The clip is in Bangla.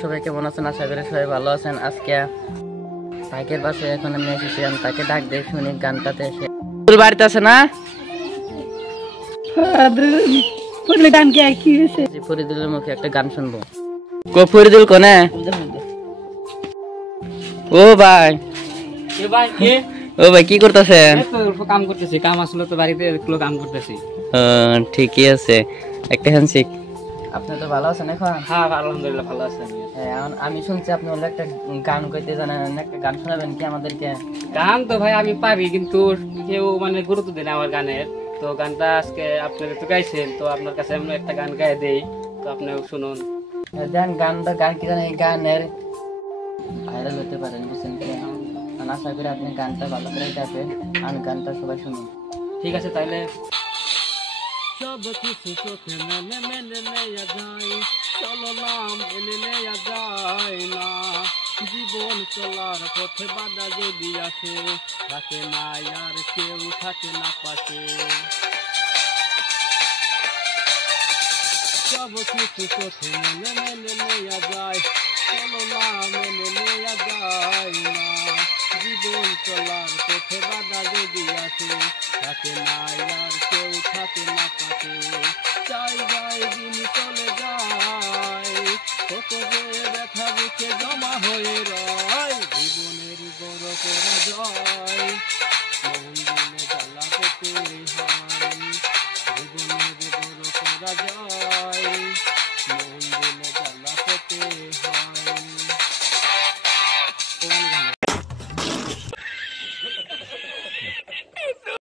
সবাই কেমন আছেন? আশা করি সবাই ভালো আছেন। আজকে তাকের পাশে এখন আমি এসেছিলাম, তাকে ডাক দিয়ে শুনি গানটাতে এসে। বাড়িতে আছে না? ফরিদুলের মুখে একটা গান শুনবো। ফরিদুল কোনে? ও ভাই, ও ভাই কি করতেছেন? কাম করতেছি, কাম আসলে তো বাড়িতে কাম করতেছি। ঠিকই আছে, একটা হ্যান্ডশেক। আপনি তো ভালো আছেন এখন? হ্যাঁ আলহামদুলিল্লাহ ভালো আছি। আমি শুনছি আপনি হলো একটা গান গাইতে জানেন, একটা গান শোনাবেন কি আমাদেরকে? গান তো ভাই আমি পারি, কিন্তু কেউ মানে গুরুত্ব দেয় না আমার গানের। তো গানটা আজকে আপনারা তো গাইছেন, তো আপনার কাছে আমি একটা গান গায়ে দেই, তো আপনিও শুনুন। গান কি জানেন? এই গানের ভাইরাল হতে পারেন, বুঝছেন কি? আশা করি আপনি গানটা ভালো করে গাইবেন, আমি গানটা সবাই শুনুন। ঠিক আছে তাইলে। সব কিছু চোখে মেনে মেনে নেয়া যায়, চললাম এনে নেয়া যায় না। জীবন চলার পথে বাধা যদি আসে, থাকে না আর কেউ থাকে না পাশে। সব কিছু চোখে মেনে মেনে নেয়া যায়, চললাম মেনে নেয়া যায় না। জীবন চলার পথে বাধা যদি আসে, থাকে না আর কেউ থাকে না পাশে।